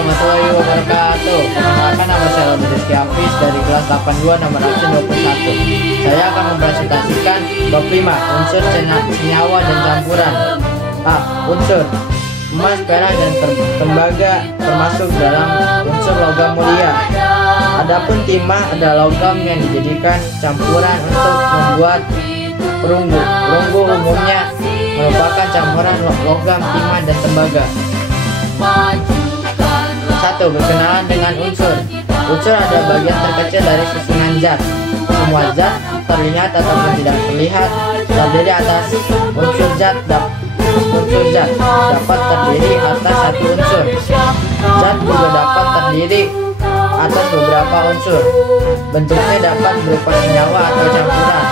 warahmatullahi wabarakatuh. Perkenalkan, nama saya Rizky Hafiz dari kelas 82 nomor absen 21. Saya akan mempresentasikan bab 5 unsur senyawa dan campuran. A. Unsur emas, perak, dan tembaga termasuk dalam unsur logam mulia. Adapun timah adalah logam yang dijadikan campuran untuk membuat perunggu. Perunggu umumnya merupakan campuran logam, timah, dan tembaga. 1. Berkenalan dengan unsur. Unsur adalah bagian terkecil dari susunan zat. Semua zat, terlihat ataupun tidak terlihat, terdiri atas unsur zat dapat terdiri atas satu unsur. Zat juga dapat terdiri atas beberapa unsur. Bentuknya dapat berupa senyawa atau campuran.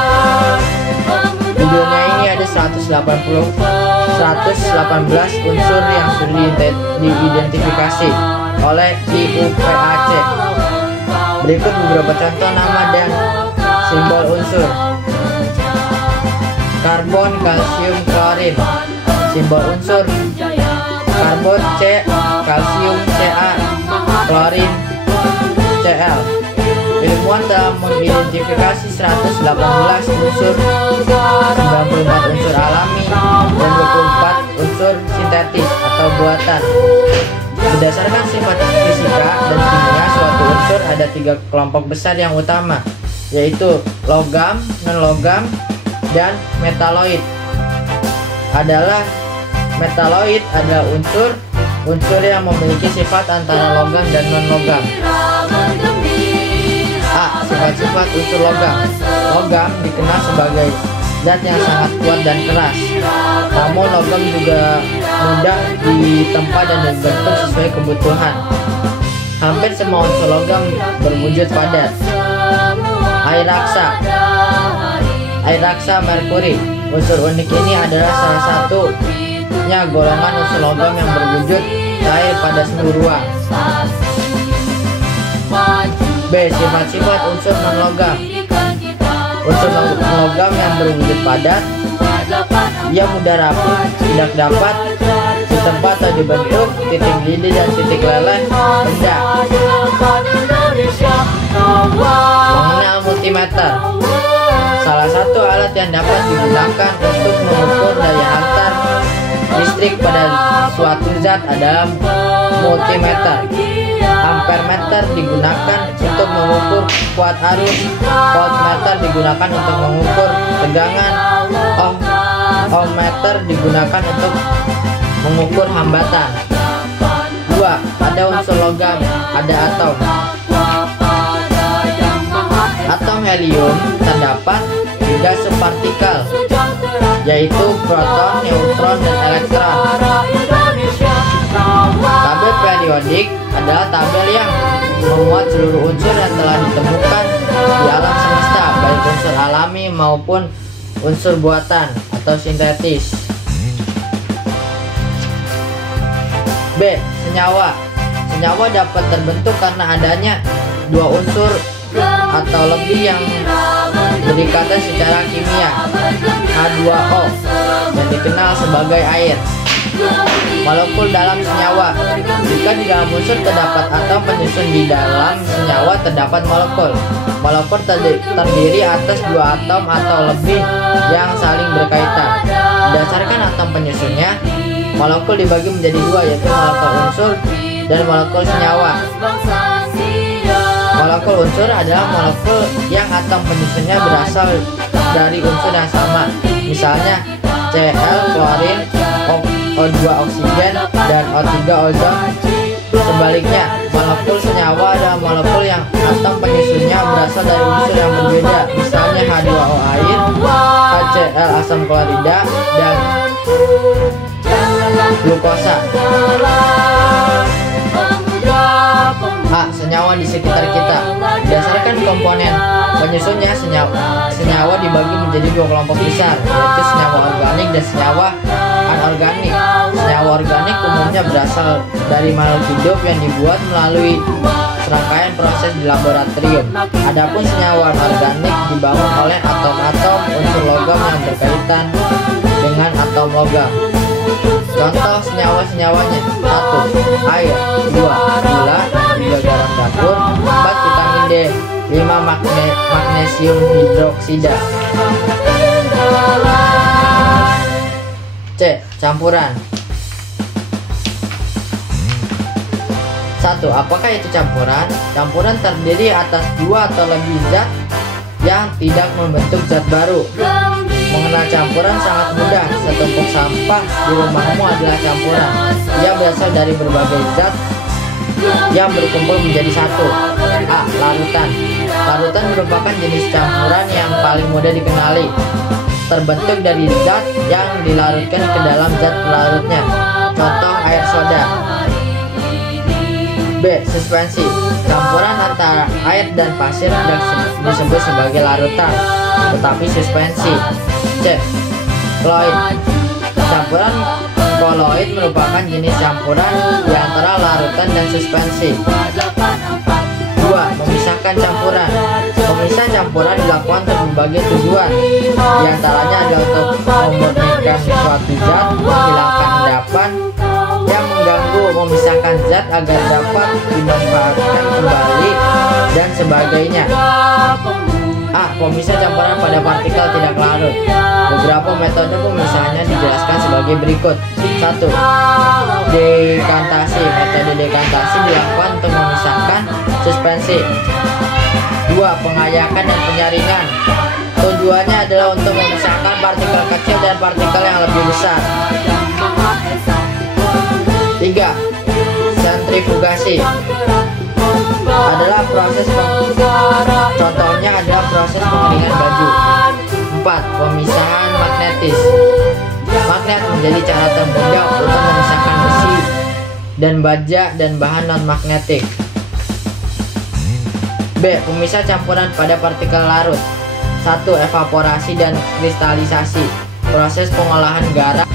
Di dunia ini ada 118 unsur yang sudah diidentifikasi oleh IUPAC. Berikut beberapa contoh nama dan simbol unsur. Karbon, kalsium, klorin. Simbol unsur karbon C, kalsium Ca, klorin Cl. Ilmuwan telah mengidentifikasi 118 unsur, 94 unsur alami, dan 24 unsur sintetis atau buatan. Berdasarkan sifat fisika dan kimia suatu unsur, ada 3 kelompok besar yang utama, yaitu logam, non-logam, dan metaloid. Metaloid adalah unsur yang memiliki sifat antara logam dan non-logam. A. Sifat-sifat unsur logam. Logam dikenal sebagai zat yang sangat kuat dan keras. Namun logam juga mudah ditempa dan dibentuk sesuai kebutuhan. Hampir semua unsur logam berwujud padat. Air raksa merkuri. Unsur unik ini adalah salah satunya golongan unsur logam yang berwujud cair pada semu ruang. B. Sifat-sifat unsur non-logam. Unsur non-logam yang berwujud padat, ia mudah rapuh, tidak dapat ditempa atau dibentuk, titik lidi dan titik leleh rendah. Mengenal multimeter. Salah satu alat yang dapat digunakan untuk mengukur daya antar listrik pada suatu zat adalah multimeter. Ampermeter digunakan untuk mengukur kuat arus, voltmeter digunakan untuk mengukur tegangan, ohmmeter digunakan untuk mengukur hambatan. 2. Ada unsur logam, ada atom. Atom helium terdapat 3 subpartikel, yaitu proton, neutron, dan elektron. Tabel periodik adalah tabel yang memuat seluruh unsur yang telah ditemukan di alam semesta, baik unsur alami maupun unsur buatan atau sintetis. B. Senyawa. Senyawa dapat terbentuk karena adanya 2 unsur atau lebih yang berdekatan secara kimia. H2O yang dikenal sebagai air. Molekul dalam senyawa. Jika di dalam unsur terdapat atom penyusun, di dalam senyawa terdapat molekul. Molekul terdiri atas 2 atom atau lebih yang saling berkaitan. Berdasarkan atom penyusunnya, molekul dibagi menjadi 2, yaitu molekul unsur dan molekul senyawa. Molekul unsur adalah molekul yang atom penyusunnya berasal dari unsur yang sama, misalnya Cl, klorin, O2 oksigen, dan O3 ozon. Sebaliknya, molekul senyawa adalah molekul yang atom penyusunnya berasal dari unsur yang berbeda, misalnya H2O air, HCl asam klorida, dan glukosa. A. Senyawa di sekitar kita. Berdasarkan komponen penyusunnya, senyawa dibagi menjadi 2 kelompok besar, yaitu senyawa organik dan senyawa anorganik. Senyawa organik umumnya berasal dari makhluk hidup yang dibuat melalui serangkaian proses di laboratorium. Adapun senyawa anorganik dibangun oleh atom-atom unsur logam yang berkaitan dengan atom logam. Contoh senyawa-senyawanya: 1. Air. 2. kalsium hidroksida. C. Campuran. 1. Apakah itu campuran? Campuran terdiri atas 2 atau lebih zat yang tidak membentuk zat baru. Mengenal campuran sangat mudah. Setumpuk sampah di rumahmu adalah campuran. Ia berasal dari berbagai zat yang berkumpul menjadi satu. A. Larutan. Larutan merupakan jenis campuran yang paling mudah dikenali. Terbentuk dari zat yang dilarutkan ke dalam zat pelarutnya. Contoh air soda. B. Suspensi. Campuran antara air dan pasir disebut sebagai larutan, tetapi suspensi. C. Koloid. Campuran koloid merupakan jenis campuran di antara larutan dan suspensi. 2. Memisahkan campuran. Memisah campuran dilakukan untuk berbagai tujuan. Di antaranya adalah untuk memurnikan suatu zat, menghilangkan endapan yang mengganggu, memisahkan zat agar dapat dimanfaatkan kembali, dan sebagainya. A. Pemisah campuran pada partikel tidak larut. Beberapa metode pemisahannya dijelaskan sebagai berikut. 1. Dekantasi. Metode dekantasi dilakukan untuk memisahkan suspensi. 2. Pengayakan dan penyaringan. Tujuannya adalah untuk memisahkan partikel kecil dan partikel yang lebih besar. 3. Sentrifugasi adalah proses contohnya adalah proses pengeringan baju. 4. Pemisahan magnetis. Magnet menjadi cara termudah untuk memisahkan besi dan baja dan bahan non-magnetik. B. Pemisah campuran pada partikel larut. 1. Evaporasi dan kristalisasi. Proses pengolahan garam